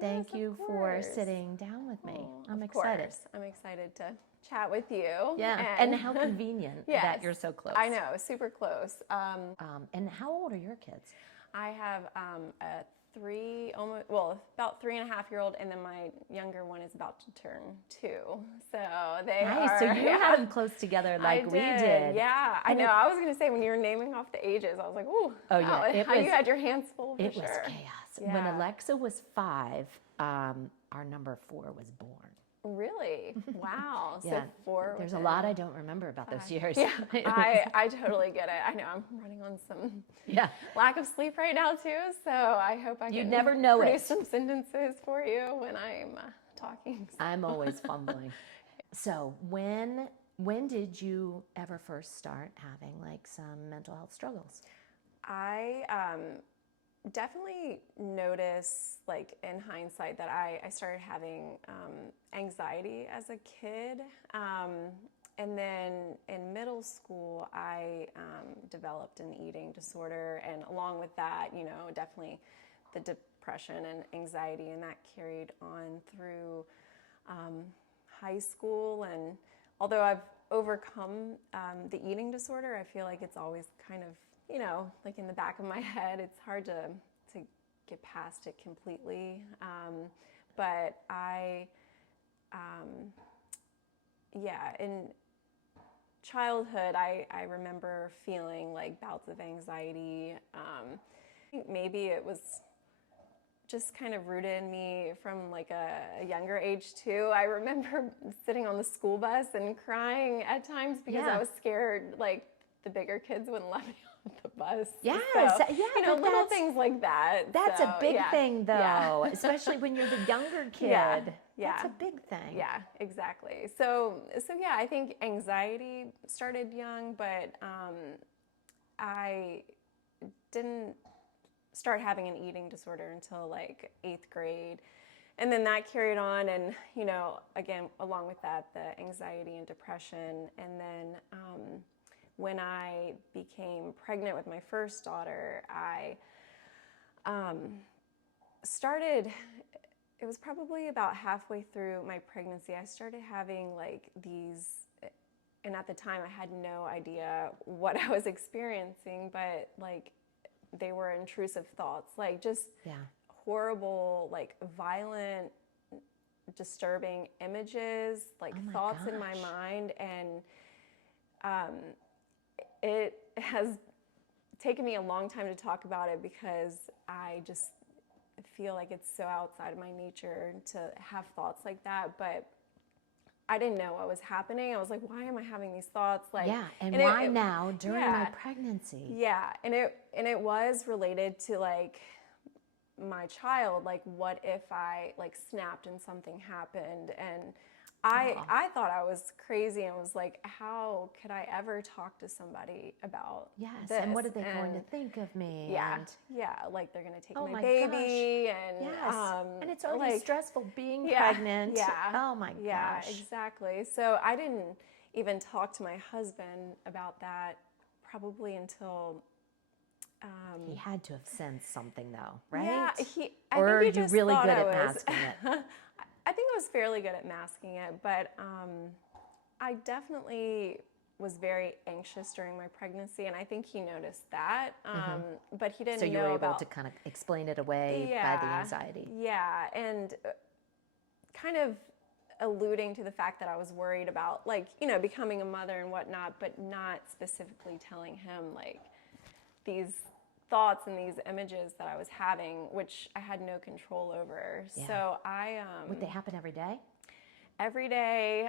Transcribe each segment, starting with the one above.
Thank Yes, you of for course. sitting down with me. Oh, I'm of excited. course. I'm excited to chat with you. Yeah, and how convenient yes, that you're so close. I know, super close. And how old are your kids? I have a about 3.5-year-old, and then my younger one is about to turn 2. So they Nice. are. So you had them close together like we did. Yeah, I know. I was going to say, when you were naming off the ages, I was like, ooh, Oh, wow, yeah. you had your hands full for It sure. was chaos. Yeah. When Alexa was 5, our number 4 was born. Really? Wow. Yeah. So 4. There's a lot I don't remember about those years. Yeah, I totally get it. I know I'm running on some lack of sleep right now too, so I hope I can never know produce it. some sentences for you when I'm talking. I'm always fumbling. So when did you ever first start having like some mental health struggles? I definitely notice, like in hindsight, that I started having anxiety as a kid. And then in middle school, I developed an eating disorder. And along with that, definitely the depression and anxiety, and that carried on through high school. And although I've overcome the eating disorder, I feel like it's always kind of, like in the back of my head. It's hard to get past it completely. But in childhood, I remember feeling like bouts of anxiety. I think maybe it was just kind of rooted in me from like a younger age too. I remember sitting on the school bus and crying at times because I was scared like the bigger kids wouldn't let me on the bus. Yes, so, little things like that. That's a big thing though, especially when you're the younger kid. Yeah. That's a big thing. Yeah, exactly. So yeah, I think anxiety started young, but I didn't start having an eating disorder until like 8th grade. And then that carried on, and again, along with that, the anxiety and depression. And then when I became pregnant with my first daughter, I started, it was probably about halfway through my pregnancy, I started having like these, and at the time I had no idea what I was experiencing, but like they were intrusive thoughts, like just horrible, like violent, disturbing images, like thoughts in my mind. And it has taken me a long time to talk about it because I just feel like it's so outside of my nature to have thoughts like that. But I didn't know what was happening. I was like, why am I having these thoughts? Like, and why now during my pregnancy? Yeah, and it was related to like my child. Like, what if I like snapped and something happened? And I thought I was crazy and was like, how could I ever talk to somebody about this? And what are they going to think of me? Yeah, like they're going to take my baby. Gosh. And it's already stressful being pregnant. Oh my gosh. Yeah, exactly. So I didn't even talk to my husband about that probably until... he had to have sensed something though, right? Yeah, or are you really good at masking it? I think I was fairly good at masking it, but I definitely was very anxious during my pregnancy, and I think he noticed that, but he didn't know about... So you were able to kind of explain it away by the anxiety. Yeah, and kind of alluding to the fact that I was worried about, like, becoming a mother and whatnot, but not specifically telling him, like, these thoughts and these images that I was having, which I had no control over. Yeah. So would they happen every day? Every day.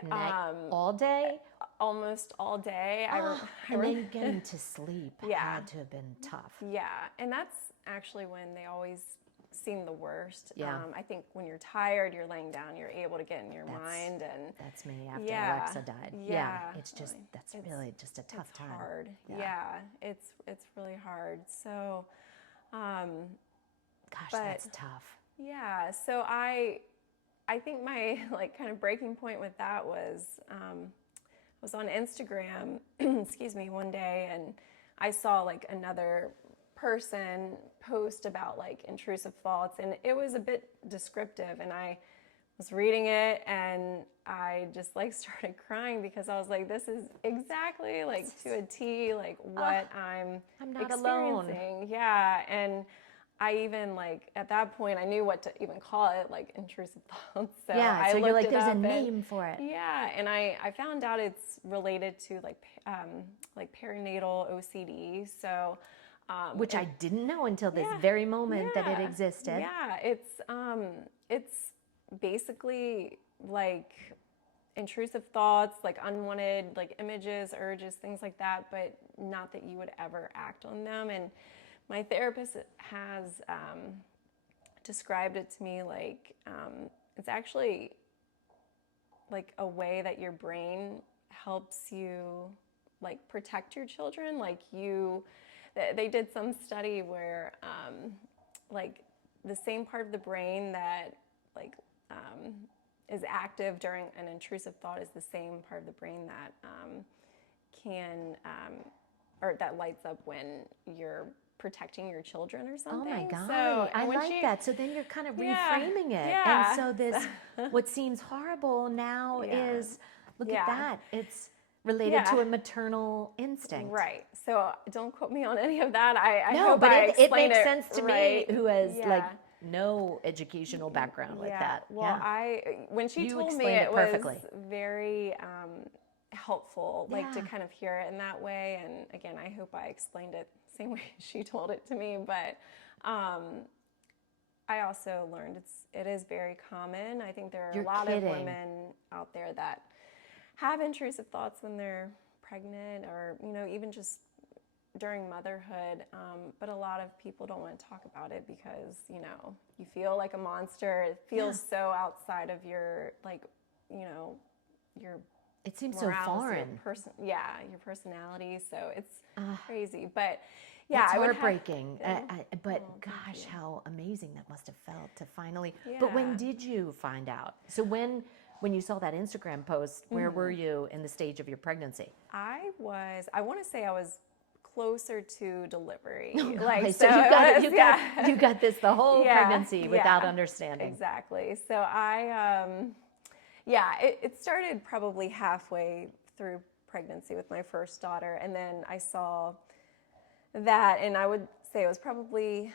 All day? Almost all day. And then getting to sleep had to have been tough. Yeah, and that's actually when they always seem the worst. Yeah. I think when you're tired, you're laying down, you're able to get in your mind. And that's me after Alexa died. Yeah. It's just, that's really just a tough time. It's hard. Yeah, it's really hard. So, gosh, that's tough. Yeah, so I think my like kind of breaking point with that was, I was on Instagram, excuse me, one day, and I saw like another person post about like intrusive thoughts, and it was a bit descriptive, and I was reading it and I just like started crying because I was like, this is exactly like to a T like what I'm not alone. experiencing. Yeah. And I even like at that point I knew what to even call it, like intrusive thoughts. So Yeah, I so you're looked like, it there's a up name for it. yeah, and I found out it's related to like perinatal OCD. So Which I didn't know until this yeah, very moment that it yeah, existed. yeah. It's basically like intrusive thoughts, like unwanted like images, urges, things like that, but not that you would ever act on them. And my therapist has described it to me like it's actually like a way that your brain helps you like protect your children. Like they did some study where like the same part of the brain that like is active during an intrusive thought is the same part of the brain that can or that lights up when you're protecting your children or something. Oh my God, So, I like that. So then you're kind of reframing it. Yeah. And so this, what seems horrible now is, look at that. It's related to a maternal instinct. Right. So don't quote me on any of that. I No, hope but I it makes explained sense to right. me who has like no educational background with that. Well, when she You told me explained it perfectly. was very helpful, like to kind of hear it in that way. And again, I hope I explained it the same way she told it to me. But I also learned it is very common. I think there are a lot of women out there that have intrusive thoughts when they're pregnant or, you know, even just during motherhood. But a lot of people don't want to talk about it because, you know, you feel like a monster. It feels so outside of your, like, you know, your it seems morals, so foreign. Your personality. So it's crazy. But yeah, it's heartbreaking. But gosh, you. how amazing that must have felt to finally. But when did you find out? So when you saw that Instagram post, where were you in the stage of your pregnancy? I want to say I was closer to delivery. Like so you got this the whole pregnancy without understanding. Exactly. So it started probably halfway through pregnancy with my first daughter, and then I saw that, and I would say it was probably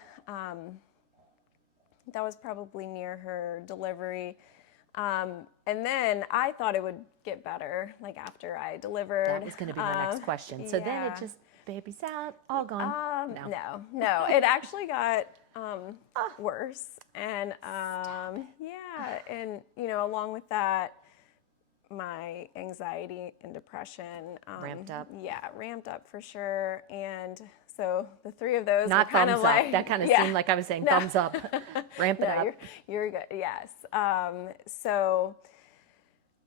near her delivery. And then I thought it would get better, like after I delivered. That was going to be my next question. So then it just baby's out, all gone. No. It actually got worse, and and you know, along with that, my anxiety and depression ramped up. Yeah, ramped up for sure. And so the three of those not were kind thumbs of like up. That kind of seemed like I was saying thumbs up. Ramp it up. You're good. Yes. So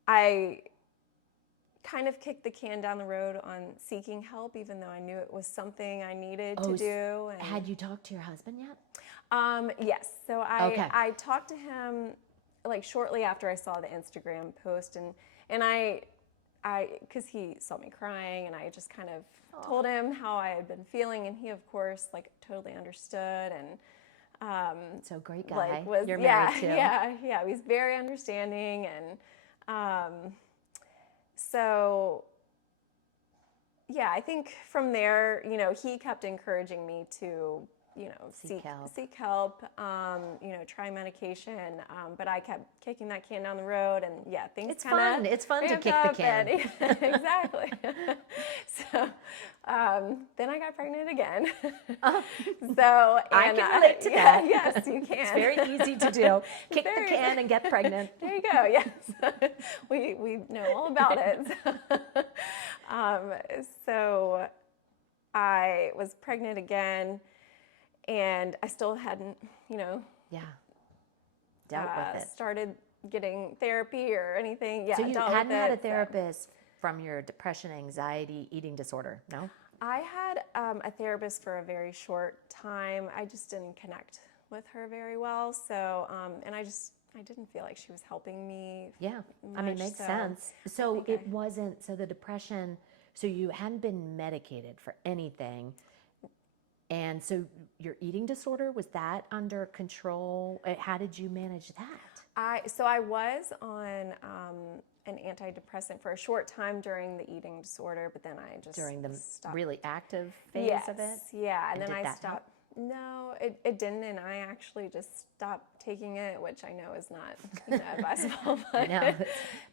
I kind of kicked the can down the road on seeking help, even though I knew it was something I needed to do. And had you talked to your husband yet? Yes. So I talked to him like shortly after I saw the Instagram post, and I because he saw me crying, and I just kind of told him how I had been feeling, and he of course like totally understood, and so great guy. Like you're married too. Yeah, he's very understanding, and so yeah, I think from there, you know, he kept encouraging me to, you know, seek help, you know, try medication. But I kept kicking that can down the road, and things kind of it's fun to kick the can. Exactly. So then I got pregnant again. So I can relate to that. Yes, you can. It's very easy to do. Kick the can and get pregnant. There you go. Yes, we know all about it. So I was pregnant again. And I still hadn't, you know, dealt with it. Started getting therapy or anything. Yeah, so you hadn't had a therapist from your depression, anxiety, eating disorder, no? I had a therapist for a very short time. I just didn't connect with her very well. So, and I didn't feel like she was helping me. Yeah, much, I mean, makes sense. So it wasn't, so the depression, so you hadn't been medicated for anything. And so your eating disorder, was that under control? How did you manage that? So I was on an antidepressant for a short time during the eating disorder, but then I just During the stopped. really active phase Yes, of it? yeah, and then did I that help? stopped. No, it didn't, and I actually just stopped taking it, which I know is not advisable. I But know,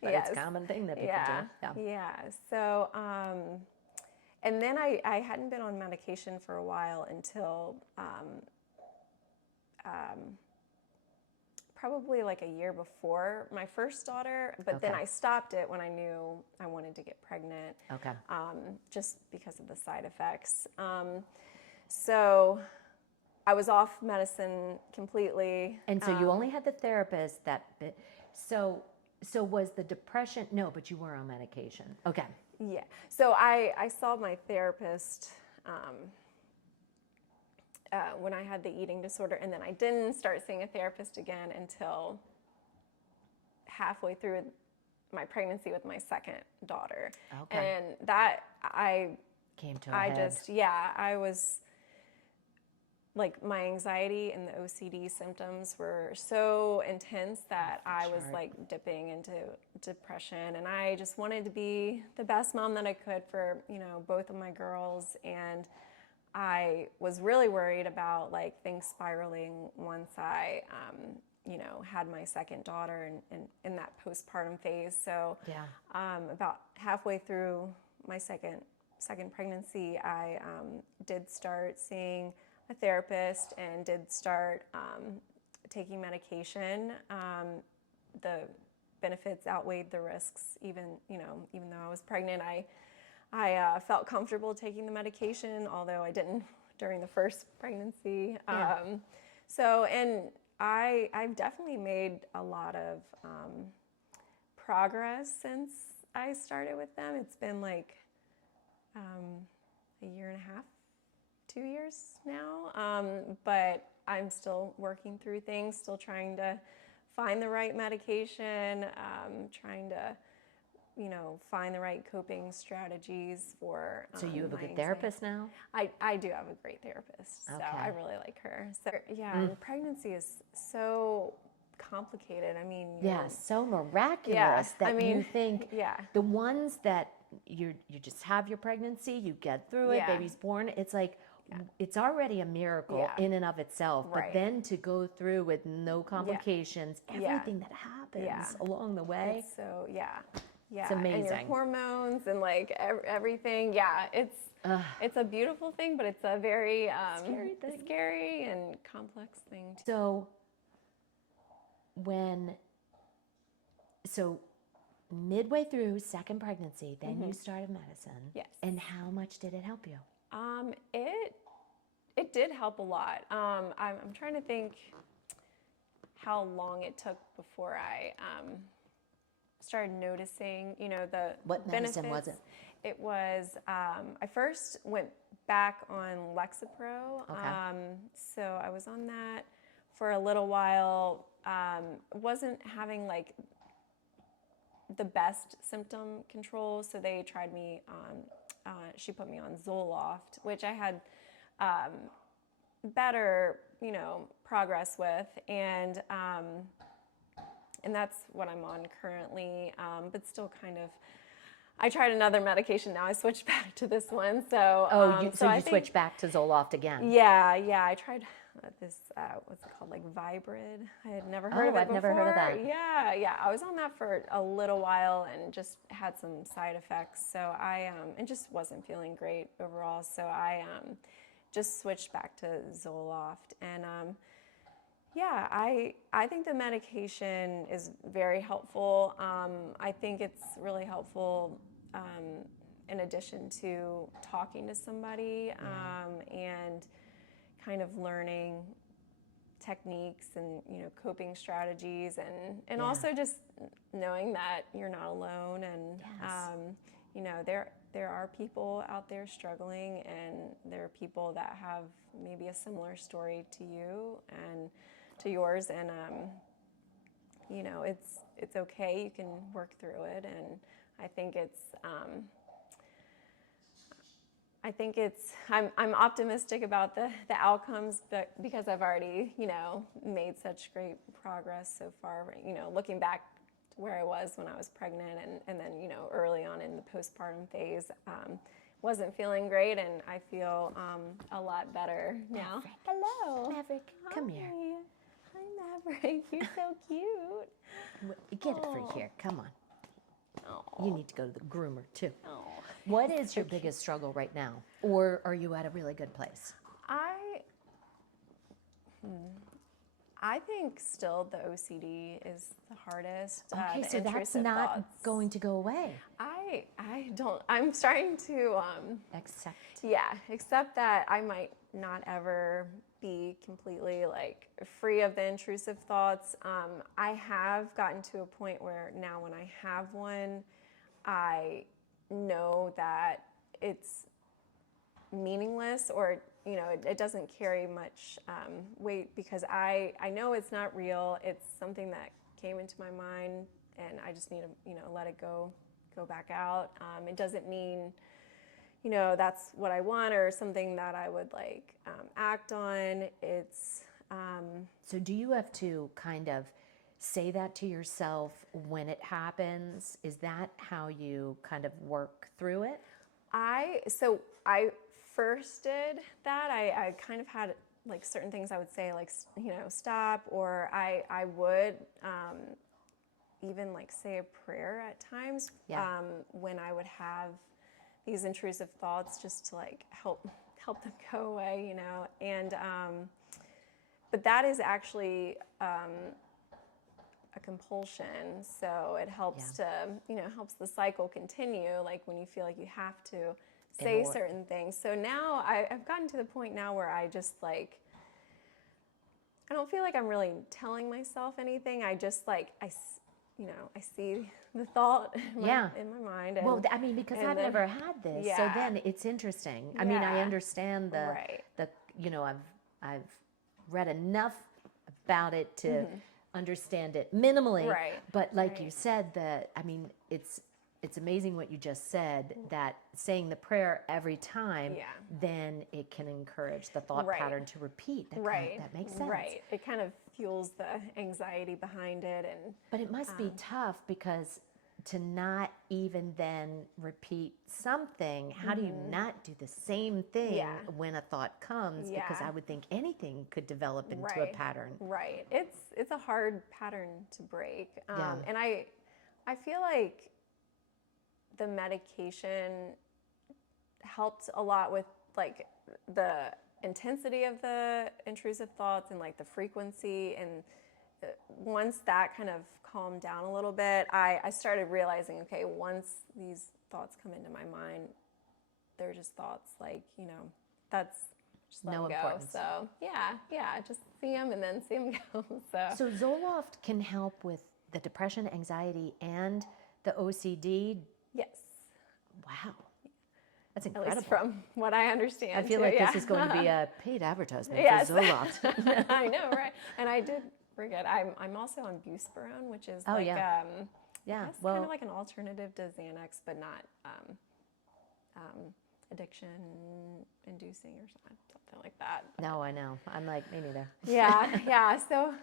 but yes, it's a common thing that people yeah, do. Yeah. yeah. So, and then I hadn't been on medication for a while until probably like a year before my first daughter, but then Okay. I stopped it when I knew I wanted to get pregnant, Okay. just because of the side effects. So I was off medicine completely. And so you only had the therapist that bit. So was the depression? No, but you were on medication. Okay. Yeah. So I saw my therapist when I had the eating disorder, and then I didn't start seeing a therapist again until halfway through my pregnancy with my second daughter. Okay. And that Came to a I head. just, yeah, I was like, my anxiety and the OCD symptoms were so intense that I was Sure. like dipping into depression, and I just wanted to be the best mom that I could for, both of my girls. And I was really worried about like things spiraling once I, had my second daughter and in that postpartum phase. So Yeah. about halfway through my second pregnancy, I did start seeing a therapist and did start taking medication. The benefits outweighed the risks. Even though I was pregnant, I felt comfortable taking the medication, although I didn't during the first pregnancy. Yeah. And I've definitely made a lot of progress since I started with them. It's been like a year and a half, 2 years now, but I'm still working through things, still trying to find the right medication, trying to find the right coping strategies for So you have a my good anxiety. therapist now? I do have a great therapist, so Okay. I really like her. So yeah, and pregnancy is so complicated. I mean, Yeah, so miraculous Yeah, that I mean, you think yeah. the ones that you just have your pregnancy, you get through it, Yeah. baby's born, it's like it's already a miracle Yeah. in and of itself. But Right. then to go through with no complications, Yeah. everything that happens Yeah. along the way. It's so yeah. It's And your amazing. hormones and like everything. Yeah, it's a beautiful thing, but it's a very Scary thing. scary and complex thing. So so midway through second pregnancy, then you started medicine. Yes. And how much did it help you? It did help a lot. I'm trying to think how long it took before I started noticing, the What benefits. medicine was it? It was, I first went back on Lexapro. Okay. So I was on that for a little while. Wasn't having like the best symptom control, so they tried me on, she put me on Zoloft, which I had better, progress with, and that's what I'm on currently, but still kind of, I tried another medication now. I switched back to this one. So So I you think, switched back to Zoloft again? Yeah. I tried this, what's it called, like Vibrid. I had never heard of it I've before. never heard of that. Yeah. I was on that for a little while and just had some side effects. So I and just wasn't feeling great overall. So I just switched back to Zoloft, and yeah, I think the medication is very helpful. I think it's really helpful in addition to talking to somebody and kind of learning techniques and coping strategies, and also just knowing that you're not alone, and there are people out there struggling, and there are people that have maybe a similar story to you and to yours, and it's okay. You can work through it, and I think I think I'm optimistic about the outcomes, but because I've already, made such great progress so far, looking back to where I was when I was pregnant and then, early on in the postpartum phase, wasn't feeling great, and I feel a lot better now. Maverick. Hello. Maverick, come here. Hi, Maverick. You're so cute. Get it for here. Come on. Oh. You need to go to the groomer too. Oh. What is your biggest struggle right now? Or are you at a really good place? I think still the OCD is the hardest. Okay, the so that's intrusive not thoughts. going to go away. I'm starting to, accept that I might not ever be completely like free of the intrusive thoughts. I have gotten to a point where now when I have one, I know that it's meaningless, or it doesn't carry much weight, because I know it's not real. It's something that came into my mind, and I just need to let it go back out. It doesn't mean that's what I want or something that I would like act on. It's So do you have to kind of say that to yourself when it happens? Is that how you kind of work through it? I first did that. I kind of had like certain things I would say, like, stop, or I would even like say a prayer at times when I would have these intrusive thoughts, just to like help them go away, and but that is actually a compulsion, so it helps to helps the cycle continue, like when you feel like you have to say certain things. So now I've gotten to the point now where I just like, I don't feel like I'm really telling myself anything. I just like I see the thought in my mind. And, well, I mean, because I've never had this, so then it's interesting. I mean, I understand the I've read enough about it to understand it minimally. Right. But like you said, it's amazing what you just said, that saying the prayer every time, then it can encourage the thought pattern to repeat. That makes sense. Right. It kind of fuels the anxiety behind it. But it must be tough, because to not even then repeat something, how do you not do the same thing when a thought comes? Because I would think anything could develop into a pattern. Right. It's a hard pattern to break. And I feel like the medication helped a lot with like the intensity of the intrusive thoughts and like the frequency. And once that kind of calmed down a little bit, I started realizing, okay, once these thoughts come into my mind, they're just thoughts, like, that's just let them go. Importance. So just see them and then see them go. So Zoloft can help with the depression, anxiety, and the OCD. Yes. Wow. That's incredible. At least from what I understand. I feel like this is going to be a paid advertisement for Zoloft. I know, right? And I did forget. I'm also on buspirone, which is kind of like an alternative to Xanax, but not addiction inducing or something like that. No, I know. I'm like, me neither. Yeah. So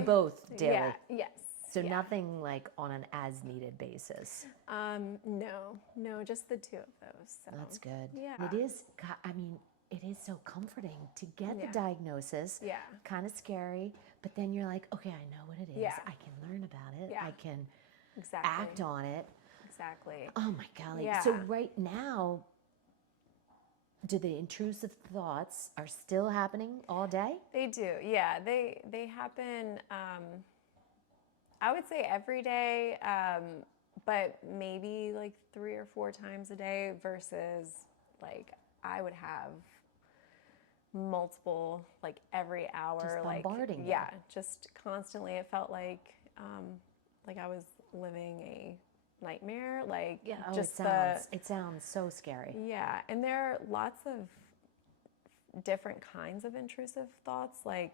both daily. Yes. So nothing like on an as-needed basis. No, just the two of those. So. That's good. Yeah. It is. I mean, it is so comforting to get the diagnosis. Yeah. Kind of scary, but then you're like, okay, I know what it is. Yeah. I can learn about it. Yeah. I can act on it. Exactly. Oh my golly. Yeah. So right now, do the intrusive thoughts are still happening all day? They do. Yeah. They happen. I would say every day, but maybe like 3 or 4 times a day, versus like I would have multiple, like every hour, just bombarding you. Just constantly. It felt like I was living a nightmare. Like just it sounds so scary. Yeah, and there are lots of different kinds of intrusive thoughts. Like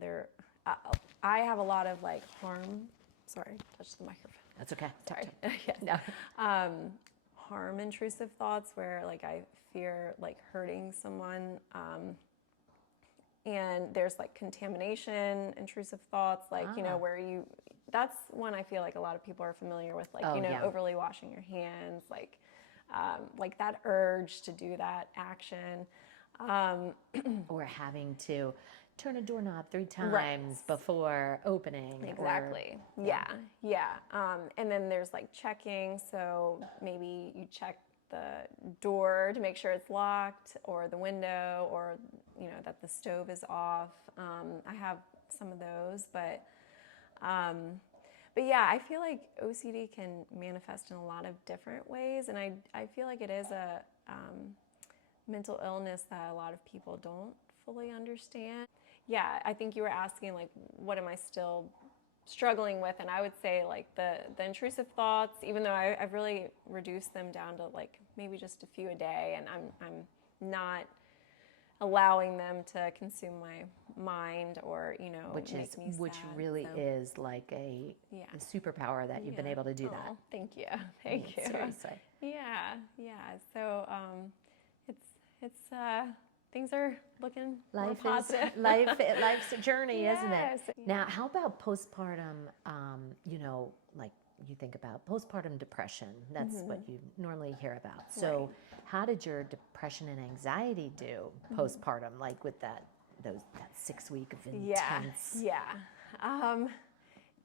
there. I have a lot of like harm. Sorry, touch the microphone. That's okay. Sorry. Yes. No. self-harm intrusive thoughts where like I fear like hurting someone. And there's like contamination intrusive thoughts, like, you know, where that's one I feel like a lot of people are familiar with, like, overly washing your hands, like that urge to do that action. Or having to turn a doorknob 3 times before opening. Exactly. Yeah. And then there's like checking. So maybe you check the door to make sure it's locked, or the window, or, you know, that the stove is off. I have some of those, but yeah, I feel like OCD can manifest in a lot of different ways. And I feel like it is a mental illness that a lot of people don't fully understand. Yeah, I think you were asking, like, what am I still struggling with? And I would say, like, the intrusive thoughts, even though I've really reduced them down to, like, maybe just a few a day, and I'm not allowing them to consume my mind or, you know, which sad, really is like a superpower that you've been able to do that. Thank you. Thank you. Seriously. Yeah. So it's things are looking more positive. Life's a journey, isn't it? Yes. Now, how about postpartum, you know, like you think about postpartum depression. That's what you normally hear about. So how did your depression and anxiety do postpartum, like with that 6 week of intense? Yeah.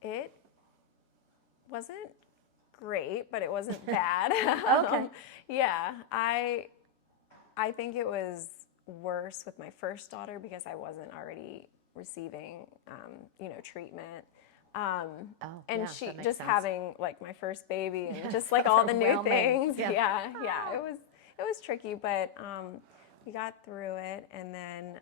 It wasn't great, but it wasn't bad. Okay. Yeah. I think it was worse with my first daughter because I wasn't already receiving, you know, treatment. And she just sense. Having like my first baby and just like all the new things. Yeah. It was tricky, but we got through it. And then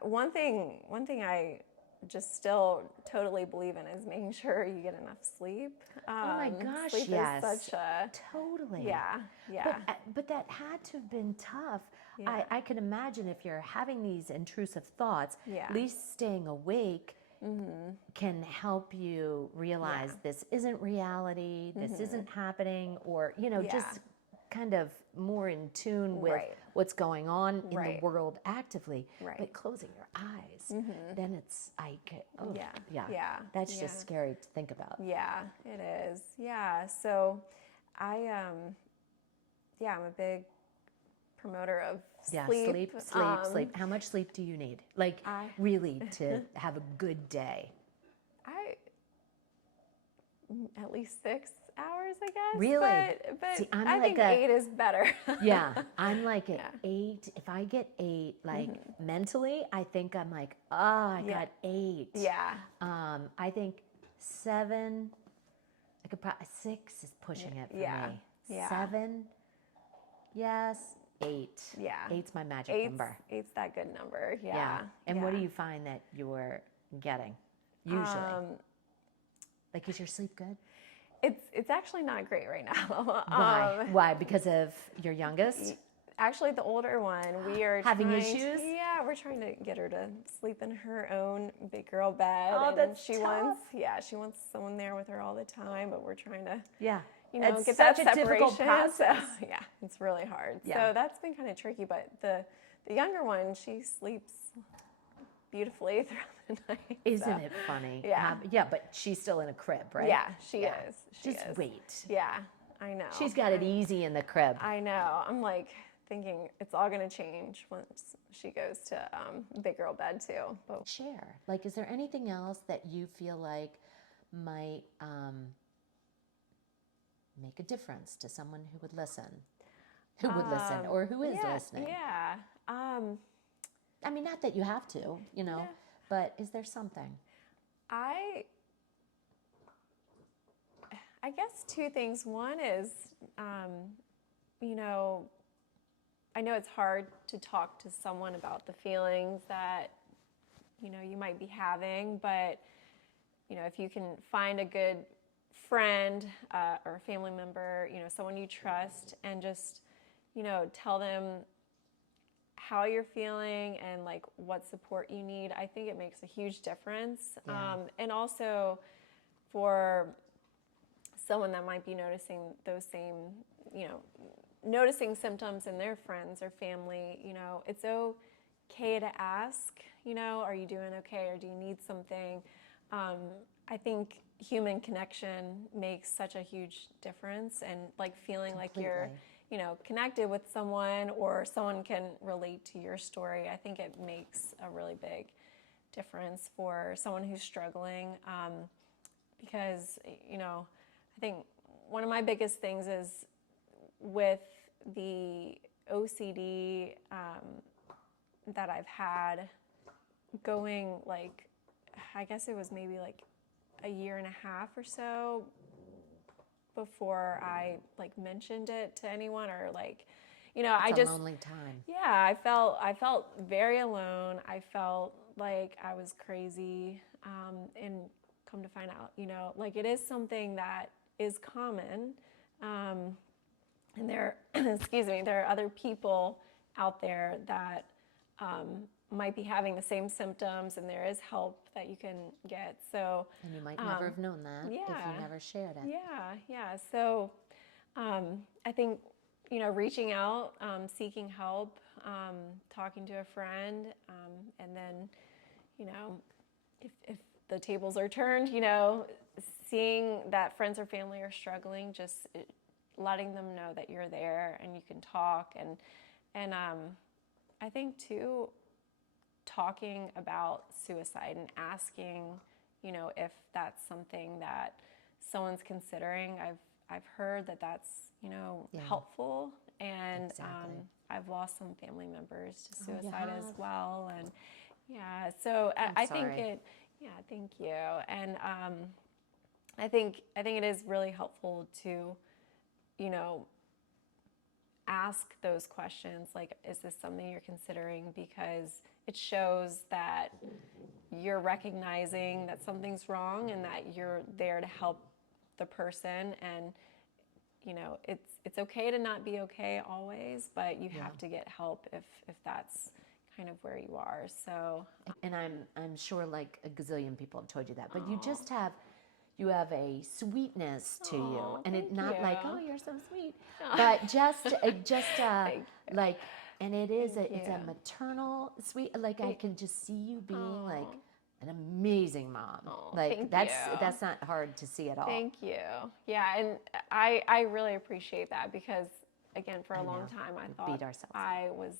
one thing I just still totally believe in is making sure you get enough sleep. Oh my gosh, sleep yes. is such a Totally. Yeah. But that had to have been tough. Yeah. I can imagine if you're having these intrusive thoughts, Yeah. at least staying awake can help you realize this isn't reality, this isn't happening, or, you know, just kind of more in tune with what's going on in the world actively. But closing your eyes, then it's like, that's just scary to think about. Yeah, it is. Yeah. So I'm a big promoter of sleep. Sleep. How much sleep do you need? Like, really, to have a good day? At least 6 hours, I guess. Really? But See, I'm I like think 8 is better. Yeah, I'm like at 8. If I get 8, like mentally, I think I'm like, I got 8. Yeah. I think 7. I could probably 6 is pushing it for me. Yeah. 7. Yes. 8. Yeah. 8's my magic number. 8's that good number. Yeah. And what do you find that you're getting usually? Like, is your sleep good? It's actually not great right now. Why? Why? Because of your youngest? Actually, the older one, we are having issues. We're trying to get her to sleep in her own big girl bed. Oh, that's she tough. She wants someone there with her all the time, but we're trying to it's get such that a difficult separation. process. So, it's really hard. Yeah. So that's been kind of tricky. But the younger one, she sleeps beautifully throughout the night. Isn't it funny? Yeah. But she's still in a crib, right? Yeah, she is. She Just is. wait. Yeah, I know. She's got it easy in the crib. I know. I'm like thinking it's all going to change once she goes to big girl bed too. But share. Like, is there anything else that you feel like might make a difference to someone who would listen? Or who is listening? Yeah. I mean, not that you have to, you know, but is there something? I guess 2 things. One is, you know, I know it's hard to talk to someone about the feelings that, you know, you might be having, but, you know, if you can find a good friend or a family member, you know, someone you trust, and just, you know, tell them how you're feeling and like what support you need, I think it makes a huge difference. And also for someone that might be noticing those same, noticing symptoms in their friends or family, it's okay to ask, are you doing okay, or do you need something? I think human connection makes such a huge difference, and like feeling like you're, connected with someone, or someone can relate to your story. I think it makes a really big difference for someone who's struggling, because, I think one of my biggest things is with the OCD that I've had going, like, I guess it was maybe like a year and a half or so before I like mentioned it to anyone, or like, It's a lonely time. Yeah, I felt very alone. I felt like I was crazy, and come to find out, like it is something that is common, and there, excuse me, there are other people out there that might be having the same symptoms, and there is help that you can get. So, and you might never have known that if you never shared it. Yeah. So, I think, reaching out, seeking help, talking to a friend, and then, if the tables are turned, seeing that friends or family are struggling, just letting them know that you're there and you can talk. And I think too, talking about suicide and asking, if that's something that someone's considering. I've heard that that's, helpful. And Exactly. I've lost some family members to Oh, you suicide as have? well. And yeah, so I think sorry. thank you. And I think it is really helpful to, ask those questions, like, is this something you're considering? Because it shows that you're recognizing that something's wrong and that you're there to help the person. And, it's okay to not be okay always, but you have to get help if that's kind of where you are. So, and I'm sure like a gazillion people have told you that, but you have a sweetness to you, and it's not like, oh, you're so sweet, but just like, and it's a maternal sweet, like I can just see you being like an amazing mom. Like that's not hard to see at all. Thank you. Yeah, and I really appreciate that, because again, for a long time I thought I was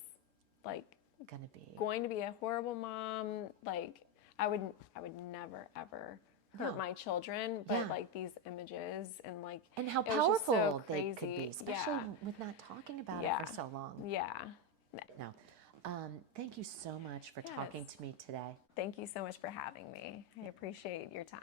like going to be a horrible mom. Like I would never ever hurt my children, but like these images and how powerful they could be, especially with not talking about it for so long. Yeah. No. Thank you so much for talking to me today. Thank you so much for having me. I appreciate your time.